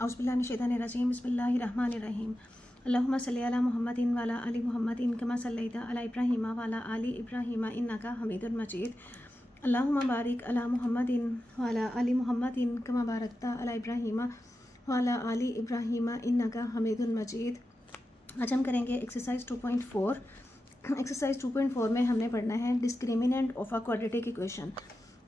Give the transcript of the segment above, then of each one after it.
औज़ुबिल्लाहिमिनश्शैतानिर्रजीम बिस्मिल्लाहिर्रहमानिर्रहीम अल्लाहुम्मा सल्लि अला मुहम्मदिन व अला आलि मुहम्मदिन कमा सल्लैता अला इब्राहीम व अला आलि इब्राहीम इन्नका हमीदुन मजीद अल्लाहुम्मा बारिक अला मुहम्मदिन व अला आलि मुहम्मदिन कमा बारकता अला इब्राहीम व अला आलि इब्राहीम इन्नका हमीदुन मजीद। आज हम करेंगे एक्सरसाइज 2.4। एक्सरसाइज 2.4 में हमने पढ़ना है discriminant of a quadratic equation.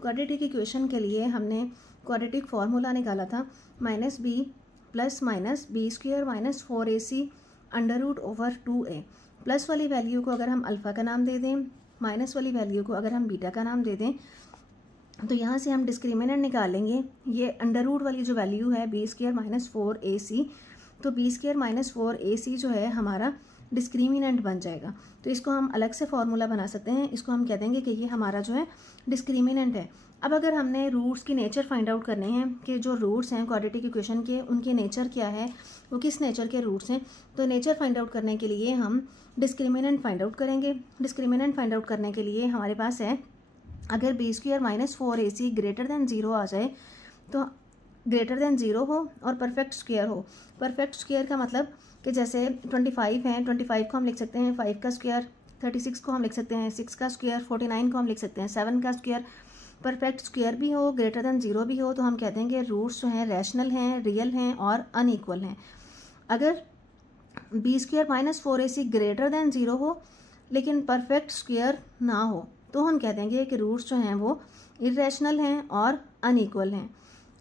Quadratic equation के लिए हमने क्वाड्रेटिक फार्मूला निकाला था minus b plus minus b square minus 4ac under root over 2a। Plus वाली वैल्यू को अगर हम अल्फ़ा का नाम दे दें, माइनस वाली वैल्यू को अगर हम बीटा का नाम दे दें, तो यहाँ से हम डिस्क्रिमिनेंट निकालेंगे। ये अंडर रूट वाली जो वैल्यू है बी स्क्वायर माइनस 4ac, तो बी स्क्वायर माइनस 4ac जो है हमारा डिस्क्रिमिनेंट बन जाएगा। तो इसको हम अलग से फार्मूला बना सकते हैं। इसको हम कह देंगे कि ये हमारा जो है डिस्क्रिमिनेंट है। अब अगर हमने रूट्स की नेचर फाइंड आउट करने हैं कि जो रूट्स हैं क्वाड्रेटिक इक्वेशन के उनके नेचर क्या है, वो किस नेचर के रूट्स हैं, तो नेचर फाइंड आउट करने के लिए हम डिस्क्रिमिनेंट फाइंड आउट करेंगे। डिस्क्रिमिनेंट फाइंड आउट करने के लिए हमारे पास है, अगर b square minus 4ac greater than 0 आ जाए, तो ग्रेटर दैन 0 हो और परफेक्ट स्क्वायर हो। परफेक्ट स्क्वायर का मतलब कि जैसे 25 हैं, 25 को हम लिख सकते हैं 5 का स्क्वायर, 36 को हम लिख सकते हैं 6 का स्क्वायर, 49 को हम लिख सकते हैं 7 का स्क्वायर। परफेक्ट स्क्वायर भी हो, ग्रेटर दैन 0 भी हो, तो हम कह देंगे रूट्स जो हैं रैशनल हैं, रियल हैं और अनइक्वल हैं। अगर b square minus 4ac greater than 0 हो लेकिन परफेक्ट स्क्वायर ना हो, तो हम कह देंगे कि रूट्स जो हैं वो इरेशनल हैं और अनइक्वल हैं।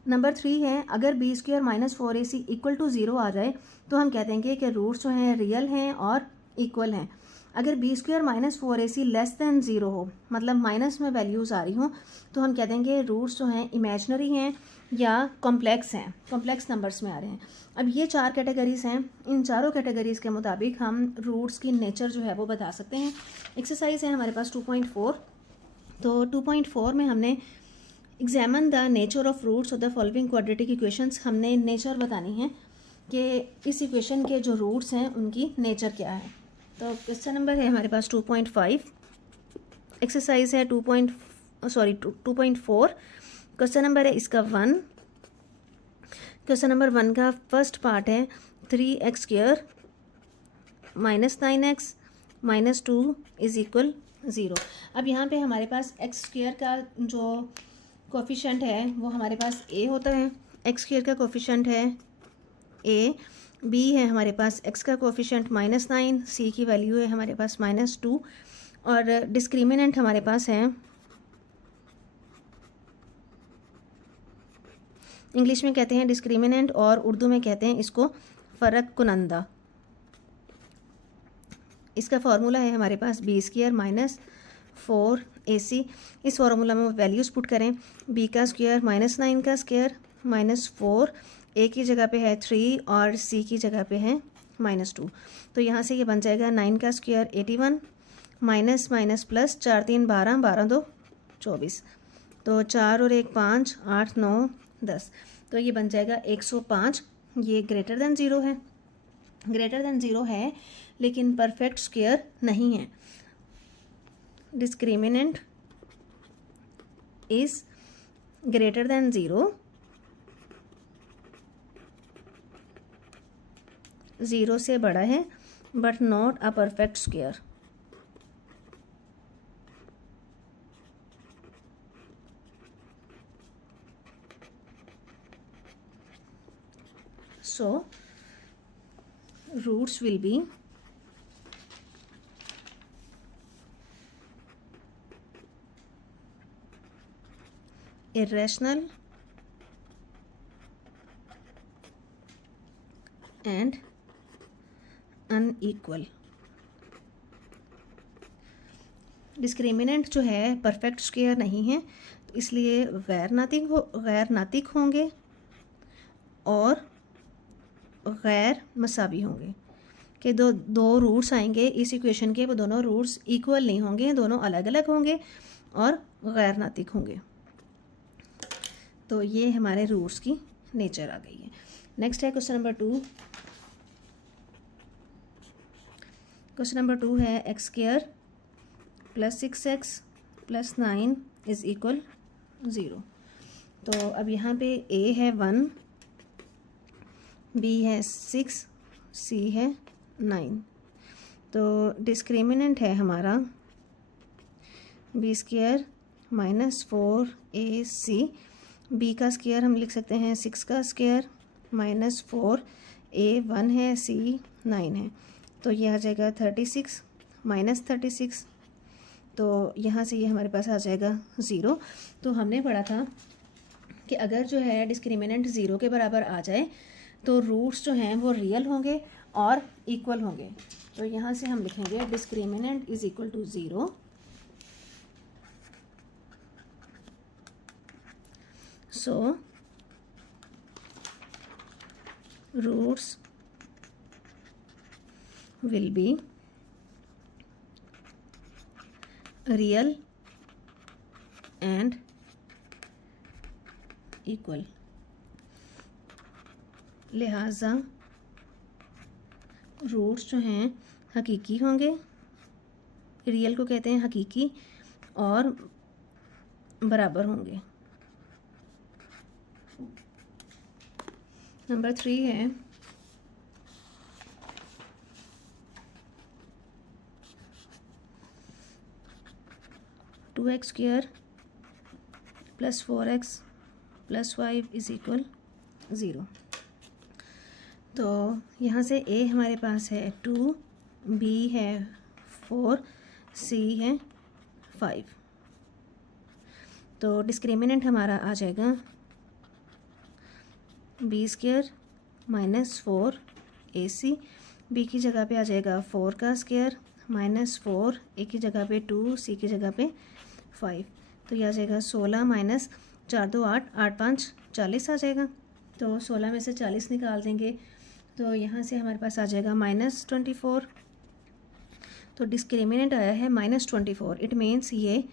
नंबर 3 है, अगर b square minus 4ac equal to 0 आ जाए, तो हम कह देंगे कि रूट्स जो हैं रियल हैं और इक्वल हैं। अगर b square minus 4ac less than 0 हो, मतलब माइनस में वैल्यूज़ आ रही हों, तो हम कह देंगे रूट्स जो हैं इमेजनरी हैं या कॉम्प्लेक्स हैं, कॉम्प्लेक्स नंबर्स में आ रहे हैं। अब ये 4 कैटेगरीज़ हैं। इन चारों कैटेगरीज़ के मुताबिक हम रूट्स की नेचर जो है वो बता सकते हैं। एक्सरसाइज है हमारे पास 2.4। तो 2.4 में हमने examine the nature of roots of the following quadratic equations, हमने नेचर बतानी है कि इस इक्वेशन के जो रूट्स हैं उनकी नेचर क्या है। तो क्वेश्चन नंबर है हमारे पास 2.5। एक्सरसाइज है 2.4। क्वेश्चन नंबर है इसका 1। क्वेश्चन नंबर 1 का फर्स्ट पार्ट है 3x square minus 9x minus 2 is equal 0। अब यहाँ पे हमारे पास x स्क्वायर का जो कोफिशेंट है वो हमारे पास a होता है। x स्क्वायर का कोफिशेंट है a, b है हमारे पास x का कोफिशेंट माइनस 9, c की वैल्यू है हमारे पास माइनस 2 और डिस्क्रिमिनेंट हमारे पास है, इंग्लिश में कहते हैं डिस्क्रिमिनेंट और उर्दू में कहते हैं इसको फ़र्क कुनंदा। इसका फार्मूला है हमारे पास बी स्क्वायर माइनस 4ac। इस फार्मूला में वैल्यूज़ पुट करें, b का स्क्वायर माइनस 9 का स्क्वायर माइनस 4, a की जगह पे है 3 और c की जगह पे है माइनस 2। तो यहाँ से ये बन जाएगा 9 का स्क्वायर 81 माइनस माइनस प्लस 4 3 12, 12 2 24, तो 4 और 1 5, 8 9 10, तो ये बन जाएगा 105। ये ग्रेटर दैन 0 है, ग्रेटर दैन 0 है लेकिन परफेक्ट स्क्वायर नहीं है। डिस्क्रिमिनेंट इज ग्रेटर दैन 0, 0 से बड़ा है but not a perfect square. So roots will be irrational and unequal। Discriminant जो है परफेक्ट स्क्वायर नहीं है, इसलिए गैर नातिक होंगे और गैर मसावी होंगे। कि दो रूट्स आएंगे इस इक्वेशन के, वो दोनों रूट्स इक्वल नहीं होंगे, दोनों अलग अलग होंगे और गैर नातिक होंगे। तो ये हमारे रूट्स की नेचर आ गई है। नेक्स्ट है क्वेश्चन नंबर 2। क्वेश्चन नंबर 2 है x square plus 6x plus 9 is equal 0। तो अब यहाँ पे a है 1, बी है 6, सी है 9। तो डिस्क्रिमिनेंट है हमारा b square minus 4ac। B का स्क्वायर हम लिख सकते हैं 6 का स्क्वायर माइनस 4, ए 1 है, सी 9 है। तो ये आ जाएगा 36 माइनस 36। तो यहाँ से ये हमारे पास आ जाएगा 0। तो हमने पढ़ा था कि अगर जो है डिस्क्रिमिनेंट 0 के बराबर आ जाए तो रूट्स जो हैं वो रियल होंगे और इक्वल होंगे। तो यहाँ से हम लिखेंगे discriminant is equal to 0, so roots will be real and equal. लिहाजा रूट्स जो हैं हकीकी होंगे, रियल को कहते हैं हकीकी, और बराबर होंगे। नंबर 3 है 2x square plus 4x plus 5 is equal 0। तो यहाँ से a हमारे पास है 2, b है 4, c है 5। तो डिस्क्रिमिनेंट हमारा आ जाएगा b square minus 4ac। B की जगह पे आ जाएगा 4 का स्क्वायर माइनस 4, ए की जगह पे 2, सी की जगह पे 5। तो यह आ जाएगा 16 माइनस 4 2 8, 8 5 40 आ जाएगा। तो 16 में से 40 निकाल देंगे तो यहाँ से हमारे पास आ जाएगा -24। तो डिस्क्रिमिनेंट आया है -24, इट मीन्स ये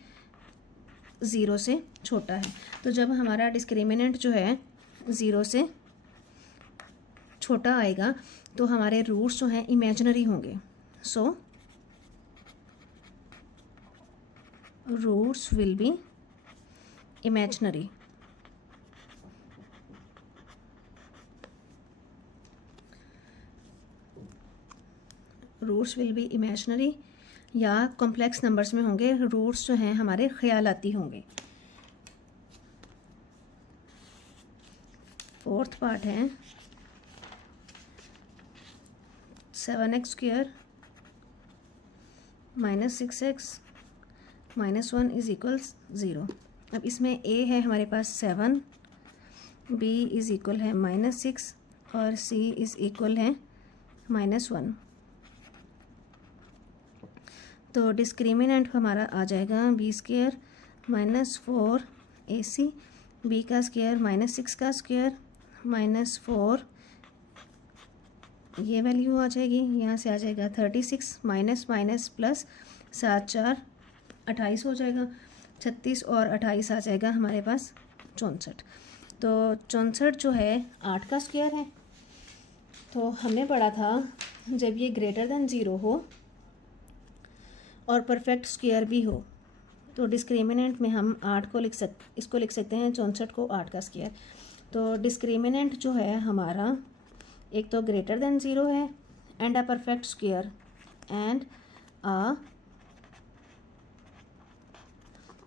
0 से छोटा है। तो जब हमारा डिस्क्रिमिनेंट जो है 0 से छोटा आएगा तो हमारे रूट्स जो हैं इमेजिनरी होंगे। So roots will be imaginary. Roots will be imaginary या कॉम्प्लेक्स नंबर्स में होंगे। रूट्स जो हैं हमारे ख्यालाती होंगे। फोर्थ पार्ट है 7x square minus 6x minus 1 is equals 0। अब इसमें a है हमारे पास 7, b इज इक्वल है -6 और c इज इक्वल है -1। तो डिस्क्रिमिनेंट हमारा आ जाएगा b square minus 4ac, b का स्क्वायर -6 का स्क्वायर माइनस 4, ये वैल्यू आ जाएगी। यहाँ से आ जाएगा 36 माइनस माइनस प्लस 7 4 28 हो जाएगा। 36 और 28 आ जाएगा हमारे पास 64। तो 64 जो है 8 का स्क्वायर है। तो हमने पढ़ा था जब ये ग्रेटर देन 0 हो और परफेक्ट स्क्वायर भी हो तो डिस्क्रिमिनेंट में हम 8 को इसको लिख सकते हैं 64 को 8 का स्क्वायर। तो डिस्क्रिमिनेंट जो है हमारा एक तो ग्रेटर देन 0 है and a perfect square and a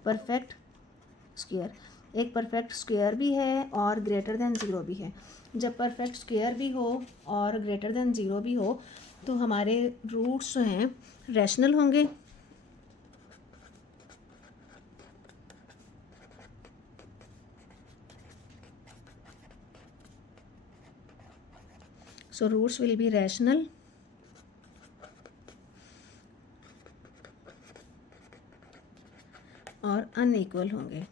perfect square. एक परफेक्ट स्क्वायर भी है और ग्रेटर देन 0 भी है। जब परफेक्ट स्क्वायर भी हो और ग्रेटर देन 0 भी हो तो हमारे रूट्स जो हैं रैशनल होंगे। So roots will be rational और अनइक्वल होंगे।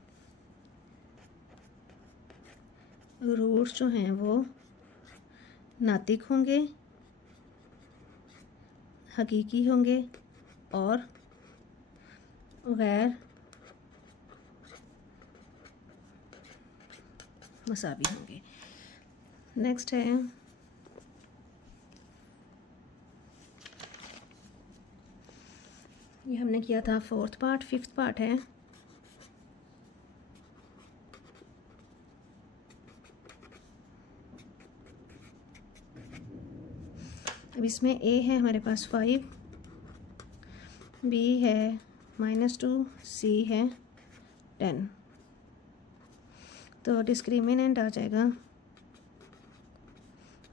रूट्स जो हैं वो नातिक होंगे, हकीकी होंगे और गैर मसावी होंगे। नेक्स्ट है ये हमने किया था फोर्थ पार्ट। फिफ्थ पार्ट है अब इसमें a है हमारे पास 5, b है -2, c है 10। तो डिस्क्रिमिनेंट आ जाएगा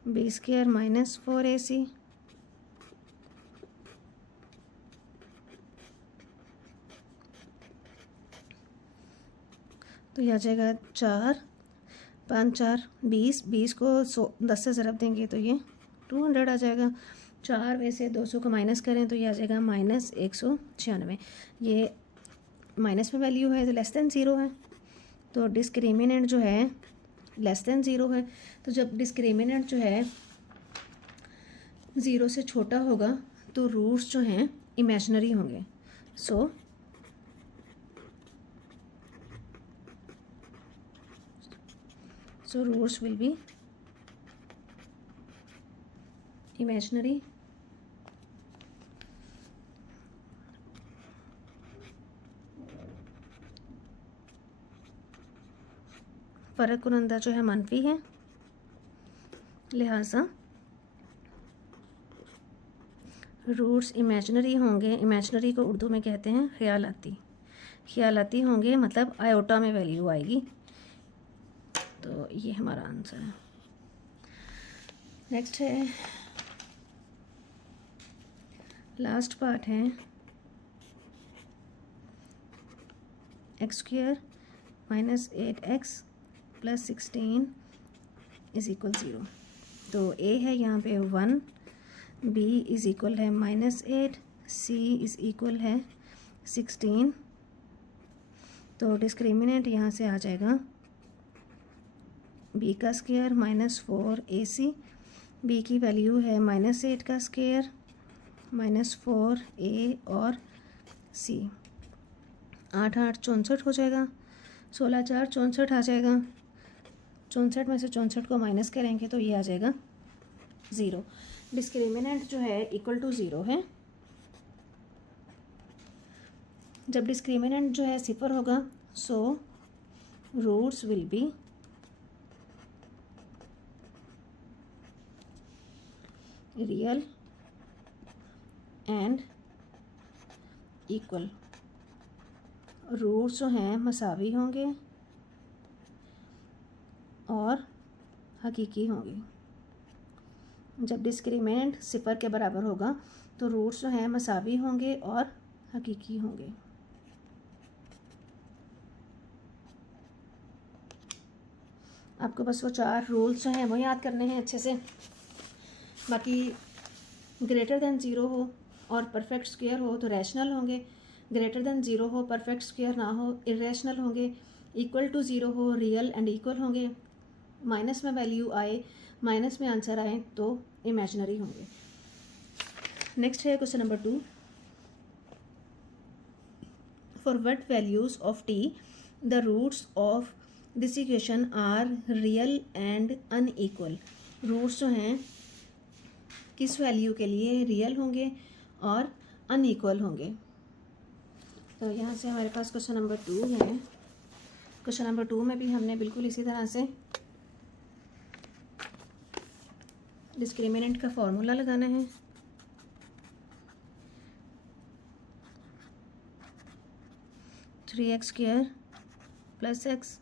b² - 4ac तो यह आ जाएगा 4, 5 4 20, 20 को 10 से ज़रब देंगे तो ये 200 आ जाएगा। 4 में से 200 को माइनस करें तो ये आ जाएगा -196। ये माइनस में वैल्यू है तो लेस देन 0 है, तो डिस्क्रिमिनेंट जो है लेस देन 0 है। तो जब डिस्क्रिमिनेंट जो है 0 से छोटा होगा तो रूट्स जो हैं इमेजिनरी होंगे। सो roots will be imaginary फ़र्क कुनंदा जो है मनफी है, लिहाजा रूट्स इमेजिनरी होंगे। इमेजिनरी को उर्दू में कहते हैं ख्यालाती। ख्यालाती होंगे मतलब आयोटा में वैल्यू आएगी। तो ये हमारा आंसर है। नेक्स्ट है लास्ट पार्ट है x² - 8x + 16 = 0। तो a है यहाँ पे 1, b = है -8, c = है 16। तो डिस्क्रिमिनेंट यहाँ से आ जाएगा b² - 4ac। b की वैल्यू है -8 का स्क्वायर -4a और c। 8 8 64 हो जाएगा, 16 4 64 आ जाएगा। 64 में से 64 को माइनस करेंगे तो ये आ जाएगा 0। डिस्क्रिमिनेंट जो है = 0 है। जब डिस्क्रिमिनेंट जो है 0 होगा so roots will be real and equal. Roots जो हैं मसावी होंगे और हकीकी होंगे। जब डिस्क्रिमिनेंट 0 के बराबर होगा तो रूट्स जो हैं मसावी होंगे और हकीकी होंगे। आपको बस वो 4 रूल्स जो हैं वो याद करने हैं अच्छे से। बाकी ग्रेटर देन 0 हो और परफेक्ट स्क्वायर हो तो रैशनल होंगे, ग्रेटर देन 0 हो परफेक्ट स्क्वायर ना हो इरेशनल होंगे, = 0 हो रियल एंड इक्वल होंगे, माइनस में वैल्यू आए माइनस में आंसर आए तो इमेजिनरी होंगे। नेक्स्ट है question number 2। For what values of t the roots of this equation are real and unequal. Roots जो हैं किस वैल्यू के लिए रियल होंगे और अनइक्वल होंगे। तो यहाँ से हमारे पास क्वेश्चन नंबर 2 है। क्वेश्चन नंबर 2 में भी हमने बिल्कुल इसी तरह से डिस्क्रिमिनेंट का फॉर्मूला लगाना है। (3x² + x)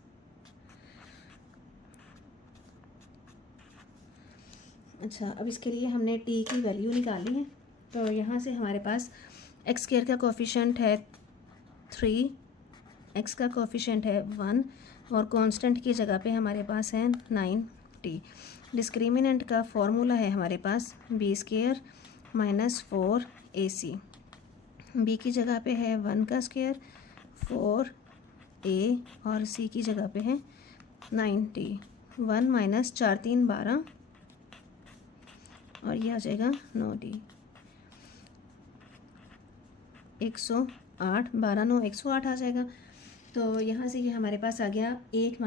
अच्छा, अब इसके लिए हमने t की वैल्यू निकाली है। तो यहाँ से हमारे पास x² का कोफिशिएंट है 3, x का कोफिशिएंट है 1 और कांस्टेंट की जगह पे हमारे पास है 9t। डिस्क्रिमिनेंट का फॉर्मूला है हमारे पास b² - 4ac। b की जगह पे है 1 का स्क्वायर 4a और c की जगह पे है 9t। 1 - 4 3 12 और ये आ जाएगा 9t। 108 12 9 108 आ जाएगा। तो यहाँ से ये हमारे पास आ गया 8 -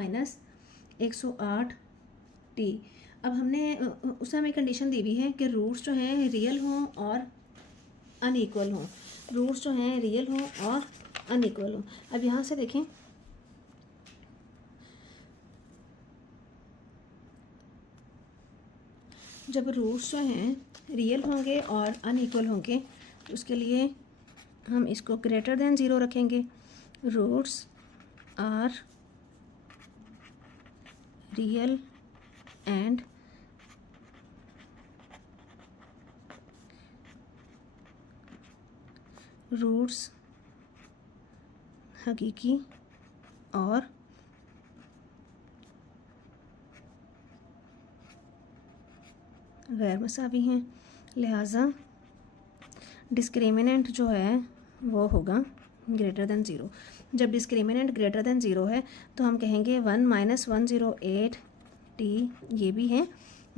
108t। अब हमने उसमें हमें कंडीशन दी हुई है कि रूट्स जो हैं रियल हों और अनइक्वल हों। रूट्स जो हैं रियल हों और अनइक्वल हों। अब यहाँ से देखें जब रूट्स जो हैं रियल होंगे और अनइक्वल होंगे तो उसके लिए हम इसको ग्रेटर देन ज़ीरो रखेंगे। Roots are real and roots हकीकी और गैर मसावी हैं, लिहाजा डिस्क्रिमिनेंट जो है वो होगा ग्रेटर देन ज़ीरो। जब डिस्क्रिमिनेंट ग्रेटर देन ज़ीरो है तो हम कहेंगे 1-108 टी ये भी है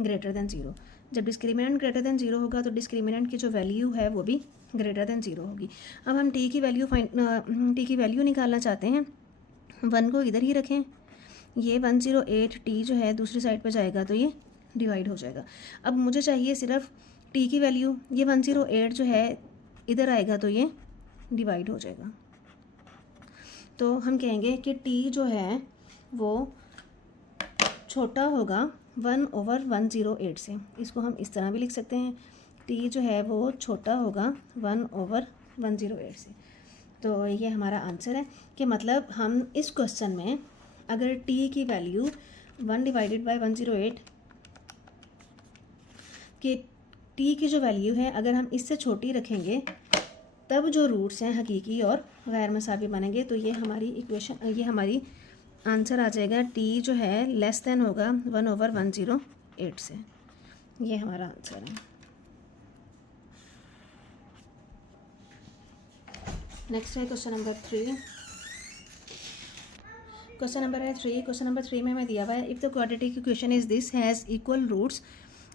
ग्रेटर देन ज़ीरो। जब डिस्क्रिमिनेंट ग्रेटर देन ज़ीरो होगा तो डिस्क्रिमिनेंट की जो वैल्यू है वो भी ग्रेटर देन ज़ीरो होगी। अब हम टी की वैल्यू निकालना चाहते हैं। 1 को इधर ही रखें, ये 108 टी जो है दूसरी साइड पर जाएगा तो ये डिवाइड हो जाएगा। अब मुझे चाहिए सिर्फ टी की वैल्यू, ये 108 जो है इधर आएगा तो ये डिवाइड हो जाएगा। तो हम कहेंगे कि टी जो है वो छोटा होगा 1/108 से। इसको हम इस तरह भी लिख सकते हैं, टी जो है वो छोटा होगा 1/108 से। तो ये हमारा आंसर है कि मतलब हम इस क्वेश्चन में अगर टी की वैल्यू 1/108 कि टी की जो वैल्यू है अगर हम इससे छोटी रखेंगे तब जो रूट्स हैं हकीकी और गैर मसावी बनेंगे। तो ये हमारी इक्वेशन, ये हमारी आंसर आ जाएगा। टी जो है लेस देन होगा 1/108 से। ये हमारा आंसर है। नेक्स्ट है क्वेश्चन नंबर 3। क्वेश्चन नंबर 3 में हमें दिया हुआ है if the quadratic equation is this has equal roots.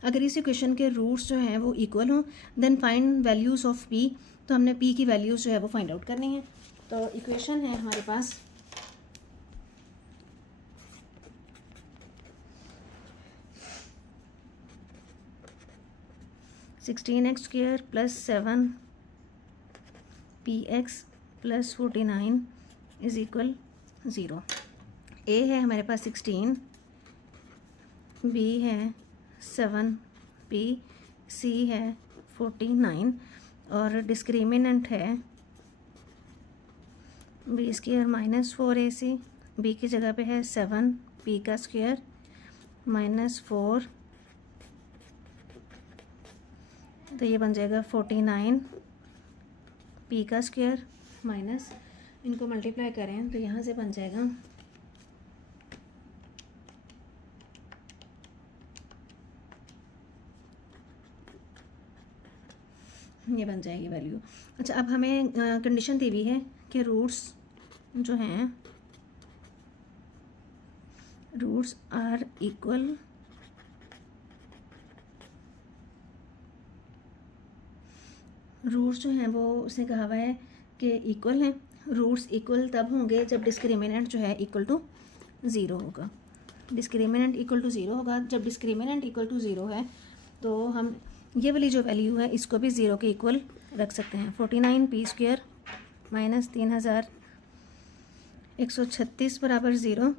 अगर इस इक्वेशन के रूट्स जो हैं वो इक्वल हों then find values of P. तो हमने पी की वैल्यूज़ जो है वो फाइंड आउट करनी है। तो इक्वेशन है हमारे पास 16x² + 7px + 49 = 0। ए है हमारे पास 16, बी है 7p, सी है 49 और डिस्क्रिमिनेंट है b² - 4ac। b की जगह पे है 7p² - 4, तो ये बन जाएगा 49p² माइनस, इनको मल्टीप्लाई करें तो यहाँ से बन जाएगा ये बन जाएगी वैल्यू। अच्छा, अब हमें कंडीशन दी हुई है कि रूट्स जो हैं रूट्स आर इक्वल रूट्स जो हैं वो उसने कहा हुआ है कि इक्वल हैं। रूट्स इक्वल तब होंगे जब डिस्क्रिमिनेंट जो है इक्वल टू ज़ीरो होगा। डिस्क्रिमिनेंट इक्वल टू ज़ीरो होगा। जब डिस्क्रिमिनेंट इक्वल टू ज़ीरो है तो हम ये वाली जो वैल्यू है इसको भी ज़ीरो के इक्वल रख सकते हैं। 49p² - 3136 = 0।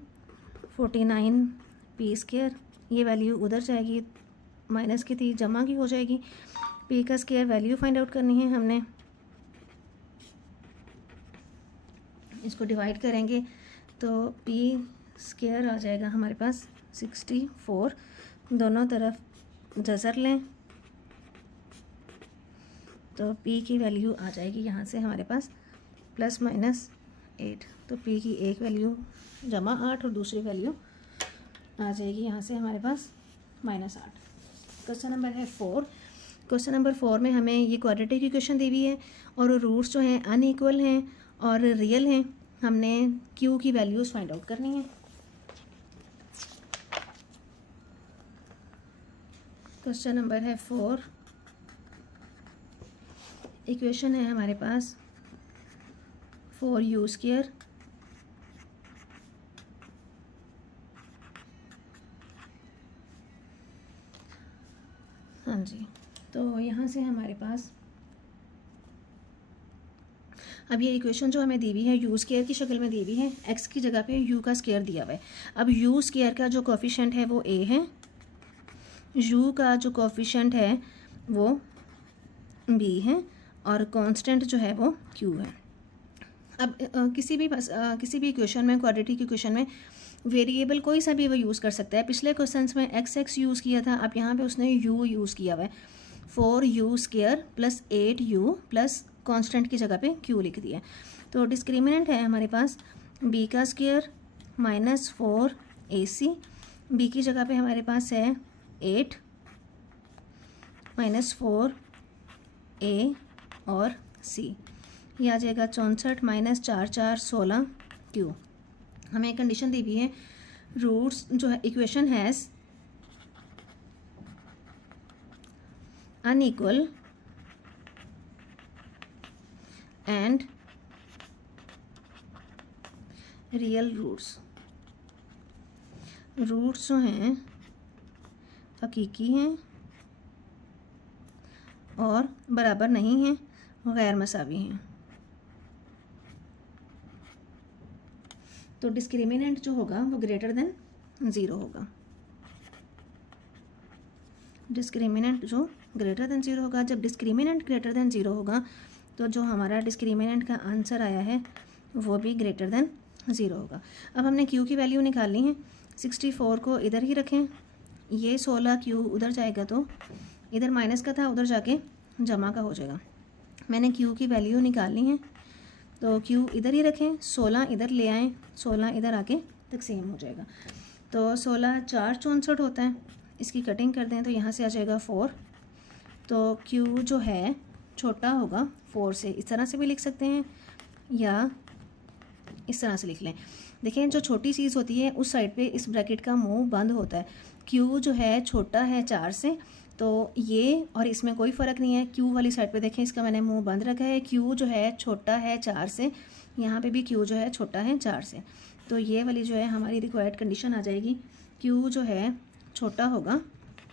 49p² ये वैल्यू उधर जाएगी, माइनस की थी जमा की हो जाएगी। p का स्क्वायर वैल्यू फाइंड आउट करनी है हमने, इसको डिवाइड करेंगे तो p² आ जाएगा हमारे पास 64। दोनों तरफ जज़र लें तो p की वैल्यू आ जाएगी यहाँ से हमारे पास ±8। तो p की एक वैल्यू जमा 8 और दूसरी वैल्यू आ जाएगी यहाँ से हमारे पास -8। क्वेश्चन नंबर है 4। क्वेश्चन नंबर 4 में हमें ये क्वाड्रेटिक इक्वेशन दी हुई है और रूट्स जो हैं अनइक्वल हैं और रियल हैं। हमने q की वैल्यूज़ फाइंड आउट करनी है। क्वेश्चन नंबर है 4। इक्वेशन है हमारे पास 4u²। हाँ जी, तो यहाँ से हमारे पास अब ये इक्वेशन जो हमें दी हुई है u² की शक्ल में दी हुई है। x की जगह पे u का स्क्वायर दिया हुआ है। अब u² का जो कोफिशिएंट है वो a है u का जो कोफिशिएंट है वो b है और कांस्टेंट जो है वो q है। अब किसी भी इक्वेशन में, क्वाड्रेटिक इक्वेशन में वेरिएबल कोई सा भी वो यूज़ कर सकता है। पिछले क्वेश्चंस में x यूज़ किया था, अब यहाँ पे उसने u यूज़ किया हुआ है। 4u² plus 8u plus constant की जगह पे q लिख दिया। तो डिस्क्रिमिनेंट है हमारे पास b का स्क्वायर माइनस 4ac, b की जगह पे हमारे पास है 8 माइनस 4a और c, ये आ जाएगा 64 माइनस 4 4 16 q। हमें एक कंडीशन दी हुई है, रूट्स जो है equation has unequal and real roots. Roots जो हैं हकीकी हैं और बराबर नहीं हैं, गैर मसावी हैं। तो डिस्क्रिमिनेंट जो होगा वो ग्रेटर देन 0 होगा। डिस्क्रिमिनेंट जो ग्रेटर देन 0 होगा, जब डिस्क्रिमिनेंट ग्रेटर देन 0 होगा तो जो हमारा डिस्क्रिमिनेंट का आंसर आया है वो भी ग्रेटर देन 0 होगा। अब हमने q की वैल्यू निकालनी है। 64 को इधर ही रखें, ये 16q उधर जाएगा तो इधर माइनस का था उधर जाके जमा का हो जाएगा। मैंने q की वैल्यू निकालनी है तो q इधर ही रखें, 16 इधर ले आएँ, 16 इधर आके तकसीम हो जाएगा। तो 16 4 64 होता है, इसकी कटिंग कर दें तो यहाँ से आ जाएगा 4। तो q जो है छोटा होगा 4 से, इस तरह से भी लिख सकते हैं या इस तरह से लिख लें। देखें जो छोटी चीज़ होती है उस साइड पे इस ब्रैकेट का मुंह बंद होता है। q जो है छोटा है 4 से, तो ये और इसमें कोई फ़र्क नहीं है। q वाली साइड पे देखें इसका मैंने मुंह बंद रखा है। q जो है छोटा है 4 से, यहाँ पे भी q जो है छोटा है 4 से, तो ये वाली जो है हमारी रिक्वायर्ड कंडीशन आ जाएगी। q जो है छोटा होगा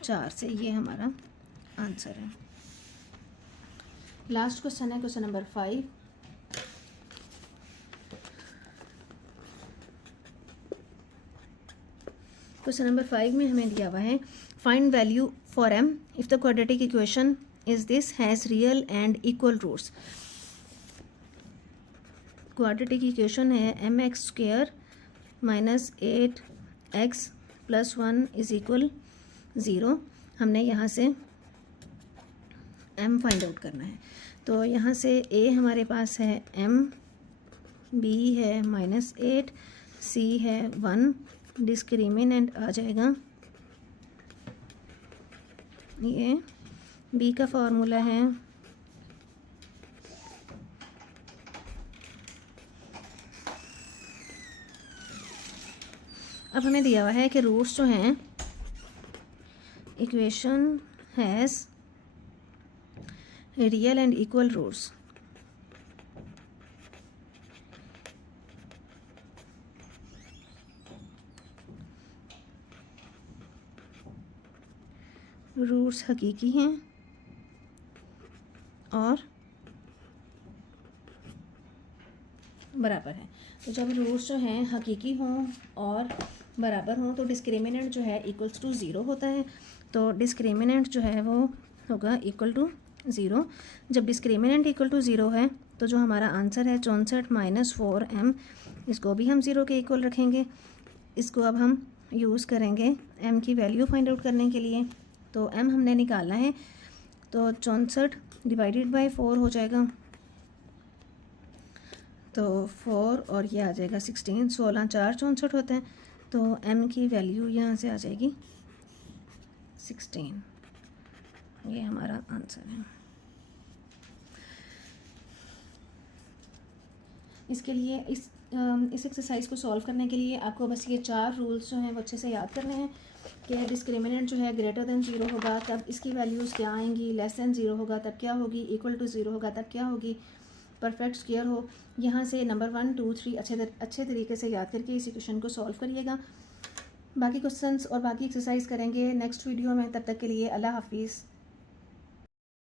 4 से, ये हमारा आंसर है। लास्ट क्वेश्चन है क्वेश्चन नंबर 5। क्वेश्चन नंबर 5 में हमें दिया हुआ है find value for m if the quadratic equation is this has real and equal roots. Quadratic equation है mx² minus 8x plus 1 is equal 0। हमने यहाँ से m फाइंड आउट करना है। तो यहाँ से a हमारे पास है m, b है माइनस 8, c है 1, डिस्क्रिमिनेंट आ जाएगा ये b का फॉर्मूला है अब हमें दिया हुआ है कि रूट्स जो हैं equation has real and equal roots. Roots हकीकी हैं और बराबर हैं। तो जब रूट्स जो हैं हकीकी हों और बराबर हों तो डिस्क्रिमिनेंट जो है इक्वल्स टू 0 होता है। तो डिस्क्रिमिनेंट जो है वो होगा इक्वल टू 0। जब डिस्क्रिमिनेंट इक्वल टू 0 है तो जो हमारा आंसर है 64 माइनस 4m, इसको भी हम 0 के इक्वल रखेंगे। इसको अब हम यूज़ करेंगे m की वैल्यू फाइंड आउट करने के लिए। तो m हमने निकालना है, तो 64 डिवाइडेड बाय 4 हो जाएगा, तो 4 और ये आ जाएगा 16। 16 4 64 होते हैं, तो m की वैल्यू यहाँ से आ जाएगी 16। ये हमारा आंसर है। इसके लिए इस एक्सरसाइज को सॉल्व करने के लिए आपको बस ये 4 रूल्स जो हैं वो अच्छे से याद करने हैं कि डिस्क्रिमिनेंट जो है ग्रेटर देन 0 होगा तब इसकी वैल्यूज़ क्या आएंगी, लेस देन 0 होगा तब क्या होगी, इक्वल टू 0 होगा तब क्या होगी, परफेक्ट स्क्वायर हो। यहाँ से नंबर 1 2 3 अच्छे तरीके से याद करके इस इक्वेशन को सॉल्व करिएगा। बाकी क्वेश्चंस और बाकी एक्सरसाइज करेंगे नेक्स्ट वीडियो में। तब तक के लिए अल्लाह हाफिज़।